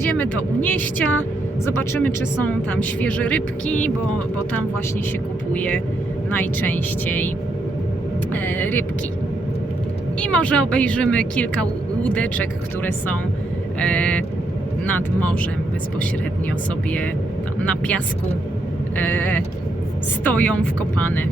pojedziemy do Unieścia, zobaczymy czy są tam świeże rybki, bo, bo tam właśnie się kupuje najczęściej e, rybki. I może obejrzymy kilka łódeczek, które są e, nad morzem bezpośrednio sobie na piasku e, stoją wkopane.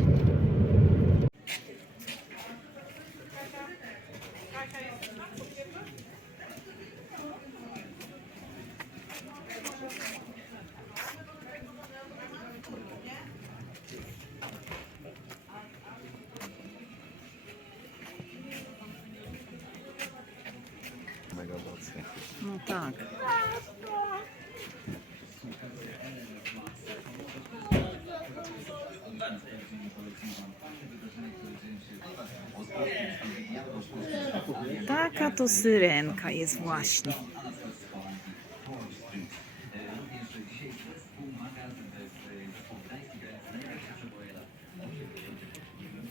Taka to syrenka jest właśnie.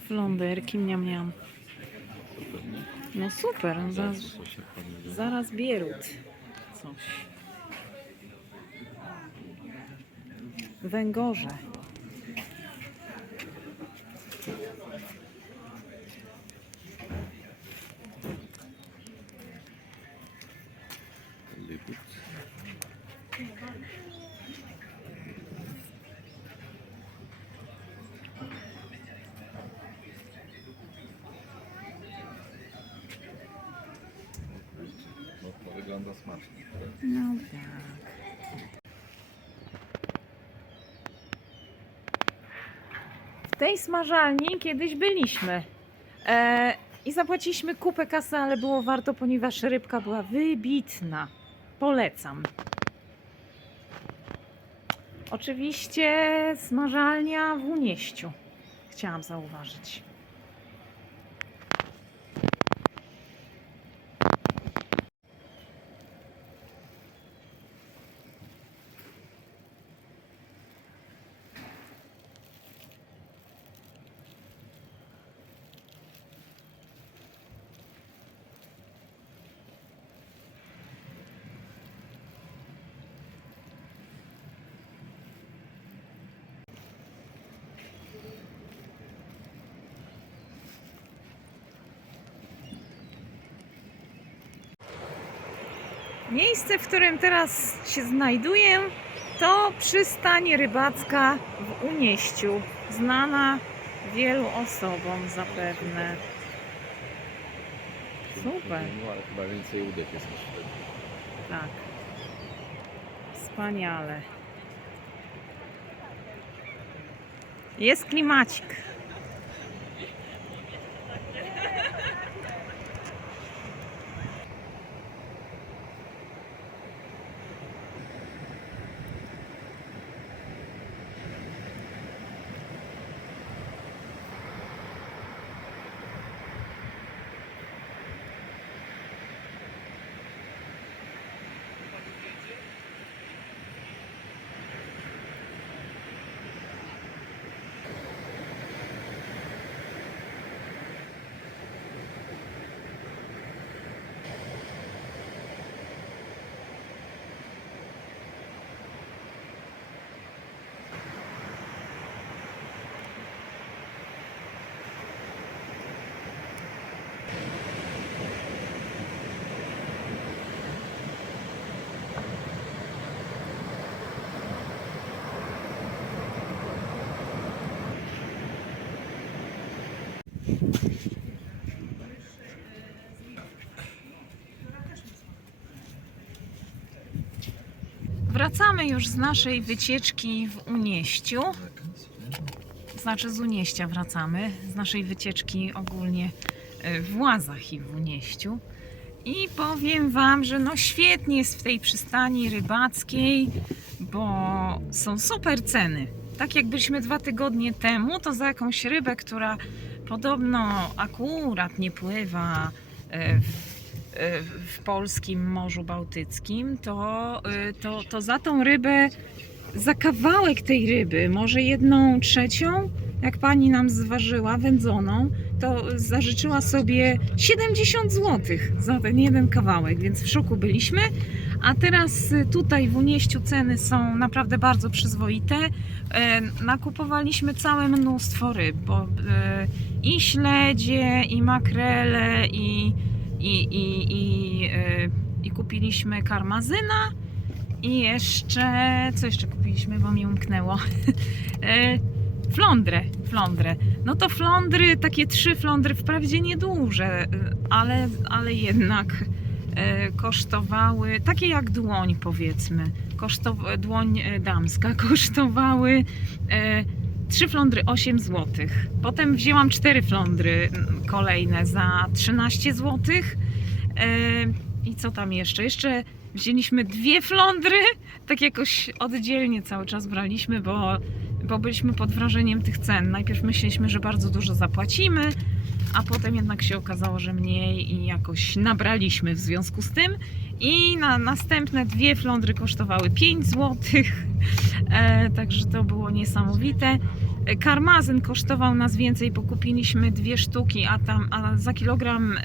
Flonderki, miam, miam. No super, zaraz, zaraz bierut. Coś. Węgorze. Wygląda smacznie. No tak. W tej smażalni kiedyś byliśmy. E, I zapłaciliśmy kupę kasy, ale było warto, ponieważ rybka była wybitna. Polecam. Oczywiście smażalnia w Unieściu. Chciałam zauważyć. Miejsce, w którym teraz się znajduję, to przystań rybacka w Unieściu, znana wielu osobom zapewne. Super, No ale chyba więcej łódek jest niż wtedy. tak. Wspaniale. Jest klimacik. Wracamy już z naszej wycieczki w Unieściu. Znaczy z Unieścia wracamy, z naszej wycieczki ogólnie e, w Łazach i w Unieściu. I powiem Wam, że no świetnie jest w tej przystani rybackiej, bo są super ceny. Tak jak byliśmy dwa tygodnie temu, to za jakąś rybę, która podobno akurat nie pływa e, w, w polskim Morzu Bałtyckim, to, e, to, to za tą rybę, za kawałek tej ryby, może jedną trzecią, jak pani nam zważyła wędzoną, to zażyczyła sobie 70 zł za ten jeden kawałek, więc w szoku byliśmy. A teraz y, tutaj w Unieściu ceny są naprawdę bardzo przyzwoite. E, Nakupowaliśmy całe mnóstwo ryb, bo i śledzie, i makrele, i, i, i, i, e, i kupiliśmy karmazyna. I jeszcze, co jeszcze kupiliśmy, bo mi umknęło. E, Flądrę, flądrę. No to flądry, takie trzy flądry, wprawdzie nieduże, y, ale, ale jednak e, kosztowały, takie jak dłoń powiedzmy, kosztow, dłoń e, damska, kosztowały e, trzy flądry 8 zł. Potem wzięłam cztery flądry mm, kolejne za 13 zł. E, I co tam jeszcze? Jeszcze wzięliśmy dwie flądry, tak jakoś oddzielnie cały czas braliśmy, bo bo byliśmy pod wrażeniem tych cen. Najpierw myśleliśmy, że bardzo dużo zapłacimy, a potem jednak się okazało, że mniej i jakoś nabraliśmy w związku z tym. I na następne dwie flądry kosztowały 5 zł, e, także to było niesamowite. E, Karmazyn kosztował nas więcej, bo kupiliśmy dwie sztuki, a tam a za kilogram e,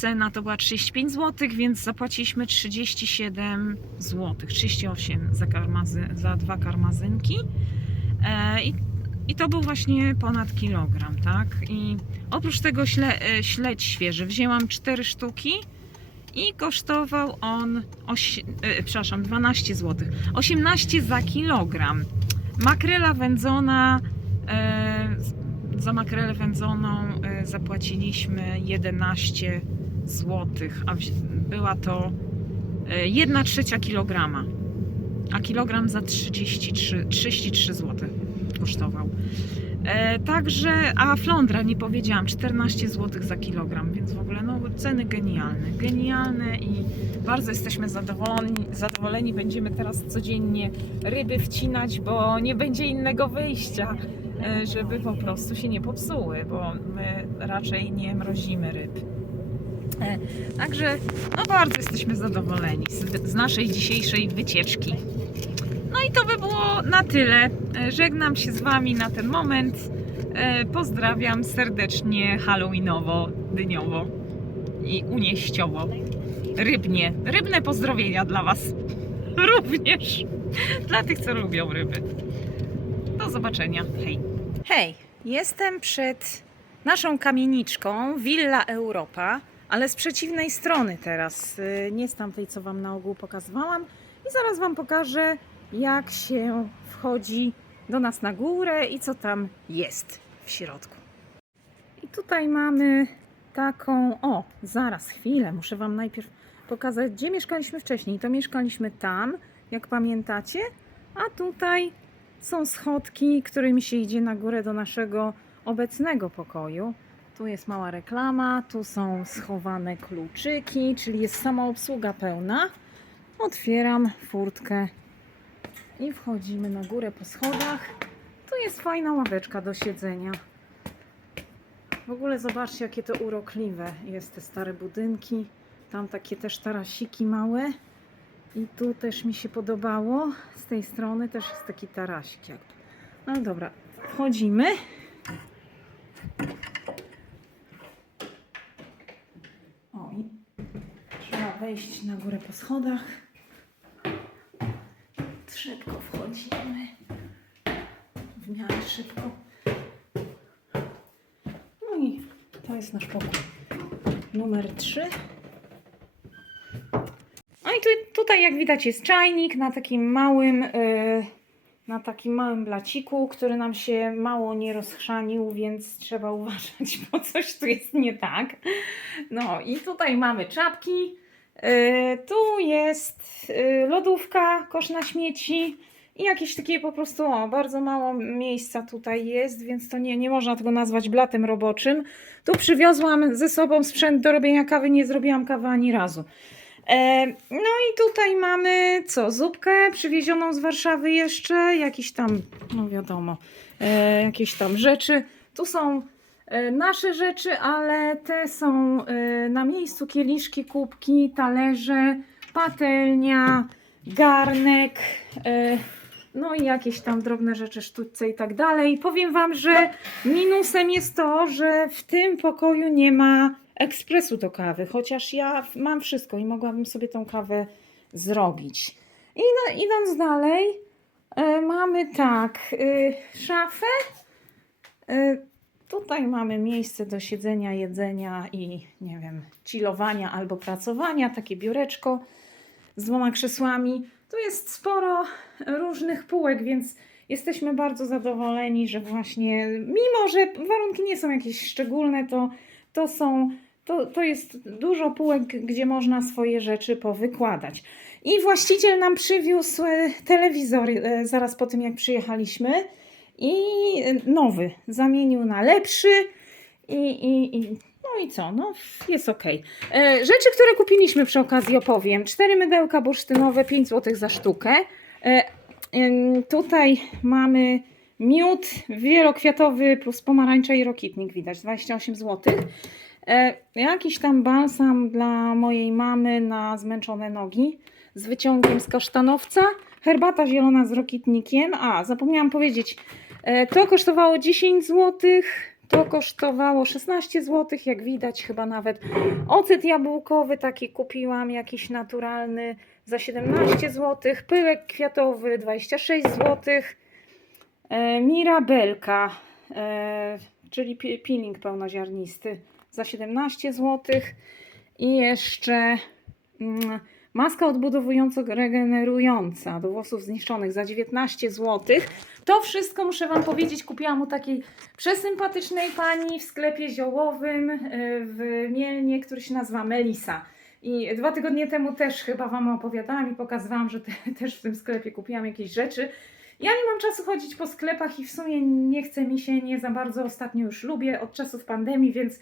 cena to była 35 zł, więc zapłaciliśmy 37 zł, 38 za, karmazy, za dwa karmazynki. E, I, I to był właśnie ponad kilogram, tak? I oprócz tego śle, e, śledź świeży wzięłam 4 sztuki i kosztował on, oś, e, przepraszam, 12 zł. 18 za kilogram. Makrela wędzona, e, za makrelę wędzoną e, zapłaciliśmy 11 zł, a była to 1 trzecia kilograma a kilogram za 33, 33 zł kosztował. E, także, a flądra nie powiedziałam, 14 zł za kilogram, więc w ogóle no, ceny genialne, genialne i bardzo jesteśmy zadowoleni, zadowoleni. Będziemy teraz codziennie ryby wcinać, bo nie będzie innego wyjścia, e, żeby po prostu się nie popsuły, bo my raczej nie mrozimy ryb. E, Także no bardzo jesteśmy zadowoleni z, z naszej dzisiejszej wycieczki. No i to by było na tyle. E, Żegnam się z Wami na ten moment. E, Pozdrawiam serdecznie Halloweenowo, dyniowo i unieściowo. Rybnie. Rybne pozdrowienia dla Was. Również. Dla tych, co lubią ryby. Do zobaczenia. Hej. Hej, jestem przed naszą kamieniczką Villa Europa, ale z przeciwnej strony teraz. y, Nie z tamtej, co Wam na ogół pokazywałam. I zaraz Wam pokażę, jak się wchodzi do nas na górę i co tam jest w środku. I tutaj mamy taką. O, zaraz, chwilę, muszę Wam najpierw pokazać, gdzie mieszkaliśmy wcześniej. To mieszkaliśmy tam, jak pamiętacie, a tutaj są schodki, którymi się idzie na górę do naszego obecnego pokoju. Tu jest mała reklama, tu są schowane kluczyki, czyli jest sama obsługa pełna. Otwieram furtkę i wchodzimy na górę po schodach. Tu jest fajna ławeczka do siedzenia. W ogóle zobaczcie, jakie to urokliwe jest te stare budynki. Tam takie też tarasiki małe. I tu też mi się podobało. Z tej strony też jest taki tarasik. No dobra, wchodzimy. O, i trzeba wejść na górę po schodach. Szybko wchodzimy. W miarę szybko. No i to jest nasz pokój numer 3. No i tu, tutaj jak widać jest czajnik na takim małym yy, na takim małym blaciku, który nam się mało nie rozchrzanił, więc trzeba uważać, bo coś tu jest nie tak. No i tutaj mamy czapki. Yy, tu jest yy, lodówka, kosz na śmieci i jakieś takie po prostu, o, bardzo mało miejsca tutaj jest, więc to nie, nie można tego nazwać blatem roboczym. Tu przywiozłam ze sobą sprzęt do robienia kawy, nie zrobiłam kawy ani razu. E, no i tutaj mamy co, zupkę przywiezioną z Warszawy jeszcze, jakieś tam, no wiadomo, e, jakieś tam rzeczy. Tu są e, nasze rzeczy, ale te są e, na miejscu kieliszki, kubki, talerze, patelnia, garnek, e, No i jakieś tam drobne rzeczy, sztućce i tak dalej. Powiem Wam, że minusem jest to, że w tym pokoju nie ma ekspresu do kawy, chociaż ja mam wszystko i mogłabym sobie tą kawę zrobić. I idąc dalej, e, mamy tak, e, szafę. Tutaj mamy miejsce do siedzenia, jedzenia i nie wiem, chillowania albo pracowania, takie biureczko z dwoma krzesłami. Tu jest sporo różnych półek, więc jesteśmy bardzo zadowoleni, że właśnie, mimo że warunki nie są jakieś szczególne, to, to są, to, to jest dużo półek, gdzie można swoje rzeczy powykładać. I właściciel nam przywiózł e, telewizor e, zaraz po tym, jak przyjechaliśmy i e, nowy, zamienił na lepszy i, i, i no i co, no jest ok. Rzeczy, które kupiliśmy przy okazji opowiem. Cztery mydełka bursztynowe, 5 zł za sztukę. E, em, Tutaj mamy miód wielokwiatowy plus pomarańcza i rokitnik widać, 28 zł. E, Jakiś tam balsam dla mojej mamy na zmęczone nogi z wyciągiem z kasztanowca. Herbata zielona z rokitnikiem. A, zapomniałam powiedzieć, e, to kosztowało 10 zł. To kosztowało 16 zł, jak widać, chyba nawet ocet jabłkowy taki kupiłam, jakiś naturalny za 17 zł, pyłek kwiatowy 26 zł, e, mirabelka, e, czyli peeling pełnoziarnisty za 17 zł i jeszcze mm, maska odbudowująco-regenerująca do włosów zniszczonych za 19 zł. To wszystko muszę Wam powiedzieć, kupiłam u takiej przesympatycznej pani w sklepie ziołowym e, w Mielnie, który się nazywa Melisa. I dwa tygodnie temu też chyba Wam opowiadałam i pokazywałam, że te, też w tym sklepie kupiłam jakieś rzeczy. Ja nie mam czasu chodzić po sklepach i w sumie nie chce mi się, nie za bardzo ostatnio już lubię od czasów pandemii, więc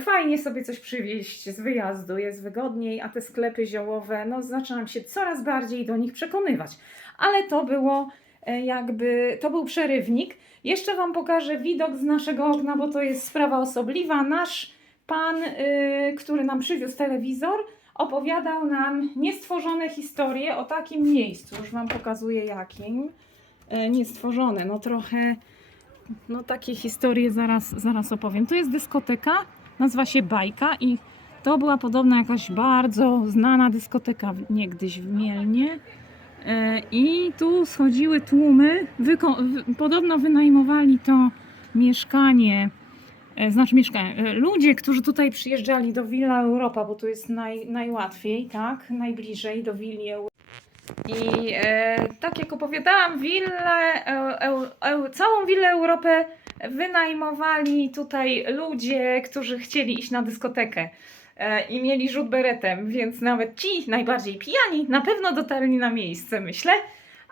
fajnie sobie coś przywieźć z wyjazdu, jest wygodniej, a te sklepy ziołowe, no zaczynam się coraz bardziej do nich przekonywać. Ale to było e, jakby, to był przerywnik. Jeszcze Wam pokażę widok z naszego okna, bo to jest sprawa osobliwa. Nasz pan, y, który nam przywiózł telewizor, opowiadał nam niestworzone historie o takim miejscu. Już Wam pokazuję jakim. E, Niestworzone, no trochę, no takie historie zaraz, zaraz opowiem. Tu jest dyskoteka, nazywa się Bajka i to była podobna jakaś bardzo znana dyskoteka niegdyś w Mielnie. E, I tu schodziły tłumy. Podobno wynajmowali to mieszkanie, e, znaczy mieszkanie, e, ludzie, którzy tutaj przyjeżdżali do Villa Europa, bo tu jest naj, najłatwiej, tak? Najbliżej do Willi Europy. I e, tak jak opowiadałam, willę, e, e, całą willę Europę wynajmowali tutaj ludzie, którzy chcieli iść na dyskotekę e, i mieli rzut beretem, więc nawet ci najbardziej pijani na pewno dotarli na miejsce, myślę.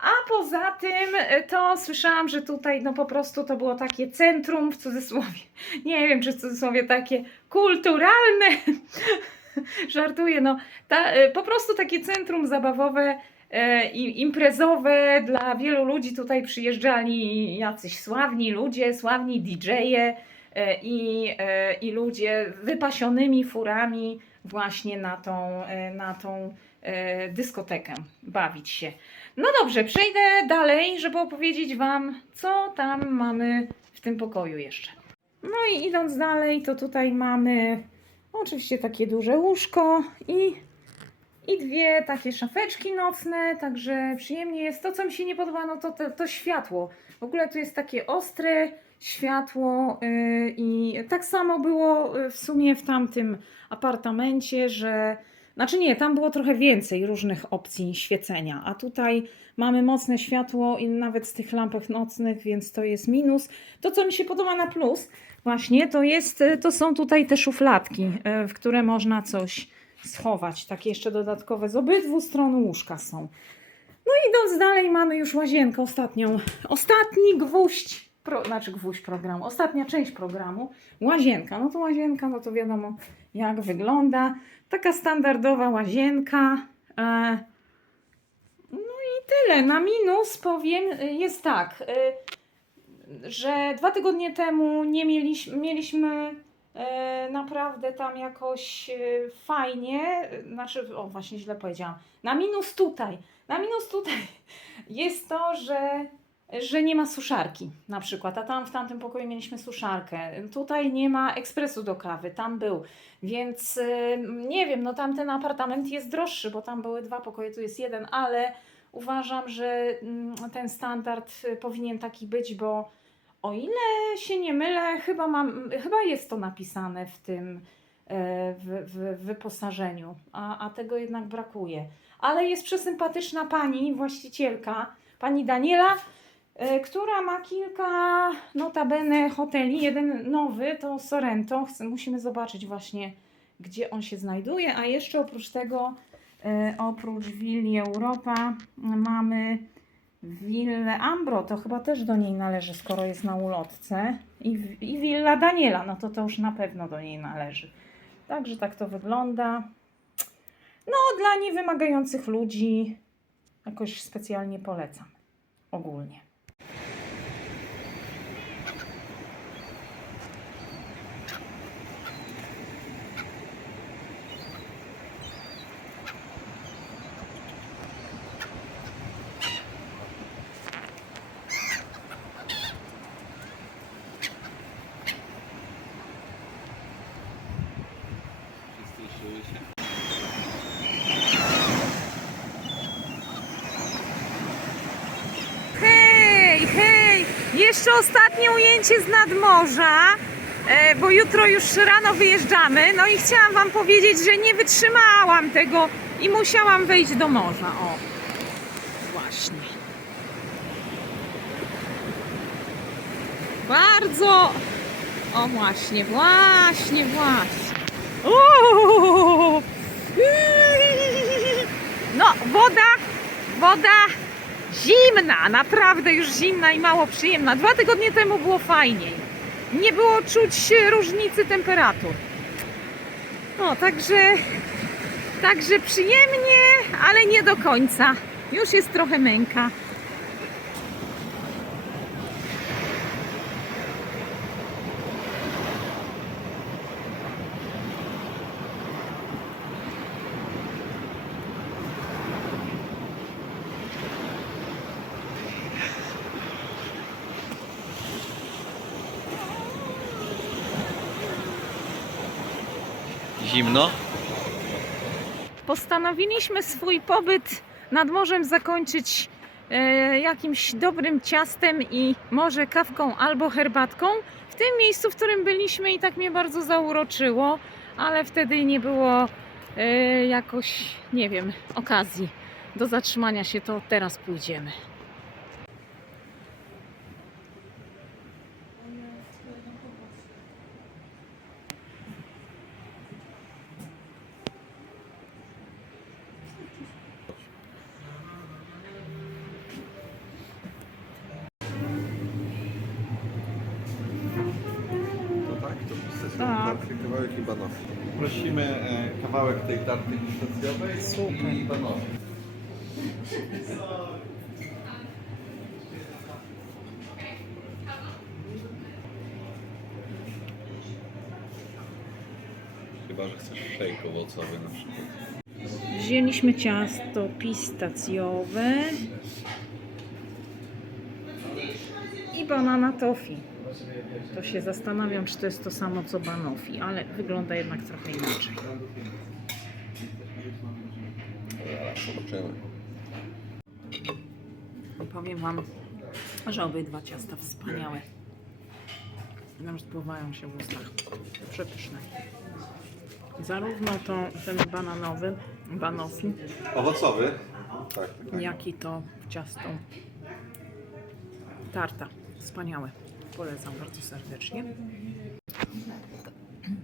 A poza tym e, to słyszałam, że tutaj no po prostu to było takie centrum w cudzysłowie, nie wiem czy w cudzysłowie takie kulturalne, żartuję, no ta, e, po prostu takie centrum zabawowe imprezowe dla wielu ludzi tutaj przyjeżdżali jacyś sławni ludzie, sławni DJ-e e, i, e, i ludzie wypasionymi furami właśnie na tą, e, na tą e, dyskotekę bawić się. No dobrze, przejdę dalej, żeby opowiedzieć Wam, co tam mamy w tym pokoju jeszcze. No i idąc dalej, to tutaj mamy oczywiście takie duże łóżko i i dwie takie szafeczki nocne, także przyjemnie jest. To, co mi się nie podoba, no to, to, to światło. W ogóle tu jest takie ostre światło yy, i tak samo było yy, w sumie w tamtym apartamencie, że znaczy nie, tam było trochę więcej różnych opcji świecenia, a tutaj mamy mocne światło i nawet z tych lampek nocnych, więc to jest minus. To, co mi się podoba na plus, właśnie, to jest, yy, to są tutaj te szufladki, yy, w które można coś schować. Takie jeszcze dodatkowe z obydwu stron łóżka są. No idąc dalej mamy już łazienkę ostatnią. Ostatni gwóźdź, pro, znaczy gwóźdź programu, ostatnia część programu. Łazienka. No to łazienka, no to wiadomo jak wygląda. Taka standardowa łazienka. E, no i tyle. Na minus powiem y, jest tak, y, że dwa tygodnie temu nie mieliśmy, mieliśmy E, naprawdę tam jakoś e, fajnie, e, znaczy, o właśnie źle powiedziałam, na minus tutaj, na minus tutaj jest to, że, że nie ma suszarki na przykład, a tam w tamtym pokoju mieliśmy suszarkę, tutaj nie ma ekspresu do kawy, tam był, więc e, nie wiem, no tamten apartament jest droższy, bo tam były dwa pokoje, tu jest jeden, ale uważam, że mm, ten standard e, powinien taki być, bo o ile się nie mylę, chyba, mam, chyba jest to napisane w tym e, w, w wyposażeniu, a, a tego jednak brakuje. Ale jest przesympatyczna pani, właścicielka, pani Daniela, e, która ma kilka notabene hoteli. Jeden nowy to Sorrento. Musimy zobaczyć właśnie, gdzie on się znajduje. A jeszcze oprócz tego, e, oprócz Willi Europa, mamy Willę Ambro, to chyba też do niej należy, skoro jest na ulotce. I, I Willa Daniela, no to to już na pewno do niej należy. Także tak to wygląda. No, dla niewymagających ludzi jakoś specjalnie polecam. Ogólnie. Wszyscy szyły się. Hej, hej! Jeszcze ostatnie ujęcie z nadmorza, e, bo jutro już rano wyjeżdżamy. No i chciałam Wam powiedzieć, że nie wytrzymałam tego i musiałam wejść do morza. O, właśnie. Bardzo. O, właśnie, właśnie, właśnie. Uuu. No, woda, woda zimna, naprawdę już zimna i mało przyjemna. Dwa tygodnie temu było fajniej. Nie było czuć różnicy temperatur. No, także, także przyjemnie, ale nie do końca. Już jest trochę męka. Zimno? Postanowiliśmy swój pobyt nad morzem zakończyć e, jakimś dobrym ciastem i może kawką albo herbatką. W tym miejscu, w którym byliśmy i tak mnie bardzo zauroczyło, ale wtedy nie było e, jakoś, nie wiem, okazji do zatrzymania się, to teraz pójdziemy. Kawałek i banofi. Prosimy e, kawałek tej tarty pistacjowej Super. i banofi. Chyba, że chcesz szejk owocowy na przykład. Wzięliśmy ciasto pistacjowe i banana tofi. To się zastanawiam, czy to jest to samo co banofi, ale wygląda jednak trochę inaczej. Zobaczymy. Powiem Wam, że obydwa ciasta wspaniałe. Rozpływają się w ustach. Przepyszne. Zarówno to ten bananowy, banofi, Owocowy? Tak, tak. jak i to ciasto tarta. Wspaniałe. Polecam bardzo serdecznie.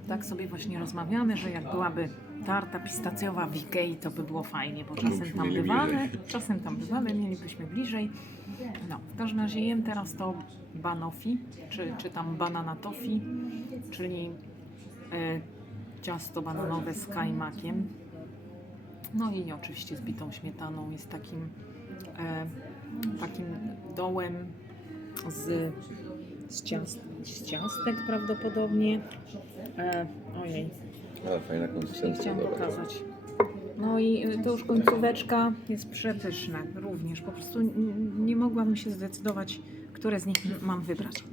Tak sobie właśnie rozmawiamy, że jak byłaby tarta pistacjowa w Ikei, to by było fajnie, bo czasem tam bywamy, czasem tam bywamy, mielibyśmy bliżej. No, w każdym razie jem teraz to banofi, czy, czy tam banana tofi, czyli e, ciasto bananowe z kajmakiem. No i oczywiście z bitą śmietaną i z takim, e, takim dołem z z, ciast, z ciastek prawdopodobnie. E, ojej, Ale fajna nie konsystencja. chciałam dobra. pokazać. No i to już końcóweczka jest przepyszna również. Po prostu n- nie mogłam się zdecydować, które z nich mam wybrać.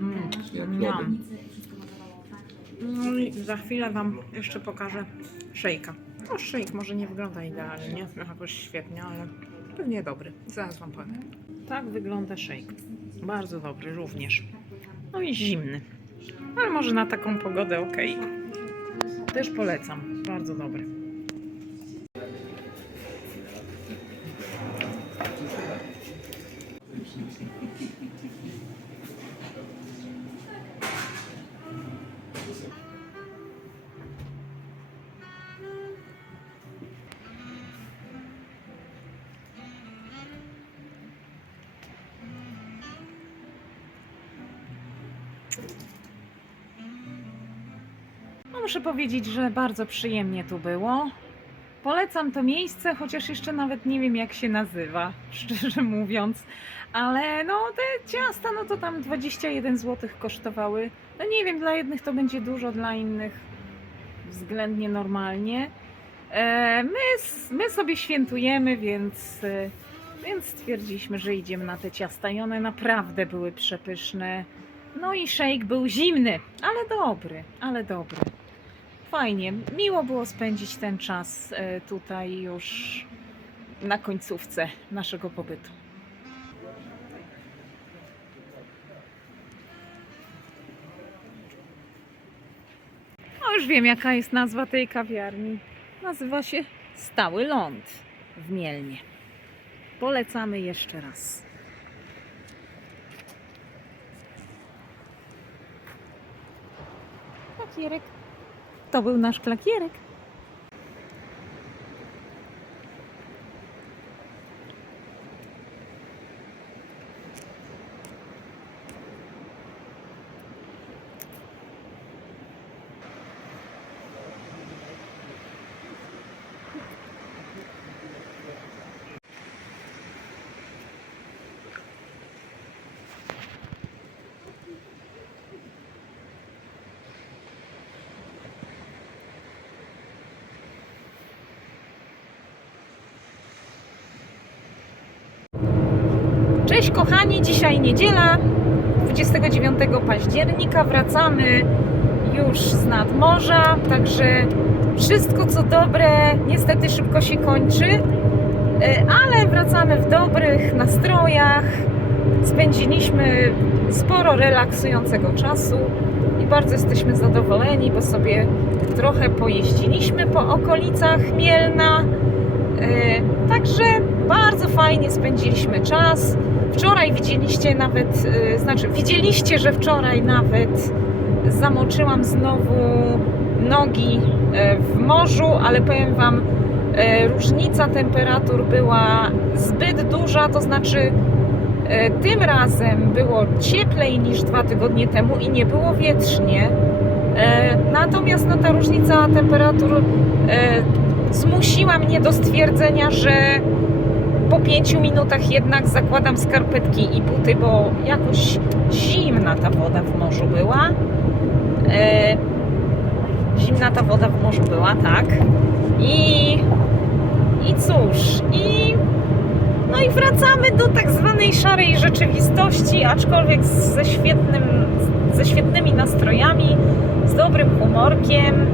Mm, Jak miam. No i za chwilę Wam jeszcze pokażę szejka. No szejk może nie wygląda idealnie, nie? jakoś świetnie, ale pewnie dobry. Zaraz Wam powiem. Tak wygląda szejk. Bardzo dobry również. No i zimny. Ale może na taką pogodę ok. Też polecam. Bardzo dobry. No, muszę powiedzieć, że bardzo przyjemnie tu było. Polecam to miejsce, chociaż jeszcze nawet nie wiem jak się nazywa, szczerze mówiąc. Ale no te ciasta, no to tam 21 zł kosztowały. No nie wiem, dla jednych to będzie dużo, dla innych względnie normalnie. E, my, my sobie świętujemy, więc, e, więc stwierdziliśmy, że idziemy na te ciasta i one naprawdę były przepyszne. No i shake był zimny, ale dobry, ale dobry. Fajnie, miło było spędzić ten czas e, tutaj już na końcówce naszego pobytu. O, już wiem jaka jest nazwa tej kawiarni. Nazywa się Stały Ląd w Mielnie. Polecamy jeszcze raz. Klakierek. To był nasz klakierek. Cześć kochani, dzisiaj niedziela, 29 października. Wracamy już z nadmorza, także wszystko co dobre niestety szybko się kończy, e, ale wracamy w dobrych nastrojach. Spędziliśmy sporo relaksującego czasu i bardzo jesteśmy zadowoleni, bo sobie trochę pojeździliśmy po okolicach Mielna. E, Także bardzo fajnie spędziliśmy czas. Wczoraj widzieliście nawet, e, znaczy widzieliście, że wczoraj nawet zamoczyłam znowu nogi e, w morzu, ale powiem Wam, e, różnica temperatur była zbyt duża, to znaczy tym razem było cieplej niż dwa tygodnie temu i nie było wietrznie. Natomiast no, ta różnica temperatur zmusiła mnie do stwierdzenia, że po pięciu minutach jednak zakładam skarpetki i buty, bo jakoś zimna ta woda w morzu była. E, zimna ta woda w morzu była, tak. I, i cóż, i no i wracamy do tak zwanej szarej rzeczywistości, aczkolwiek ze, świetnym, ze świetnymi nastrojami, z dobrym humorkiem,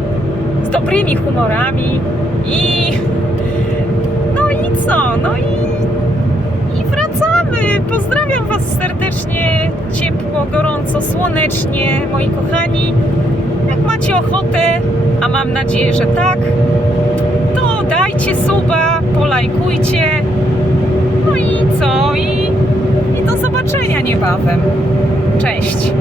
z dobrymi humorami i co? No i, i wracamy. Pozdrawiam Was serdecznie, ciepło, gorąco, słonecznie, moi kochani. Jak macie ochotę, a mam nadzieję, że tak, to dajcie suba, polajkujcie. No i co? I, i do zobaczenia niebawem. Cześć!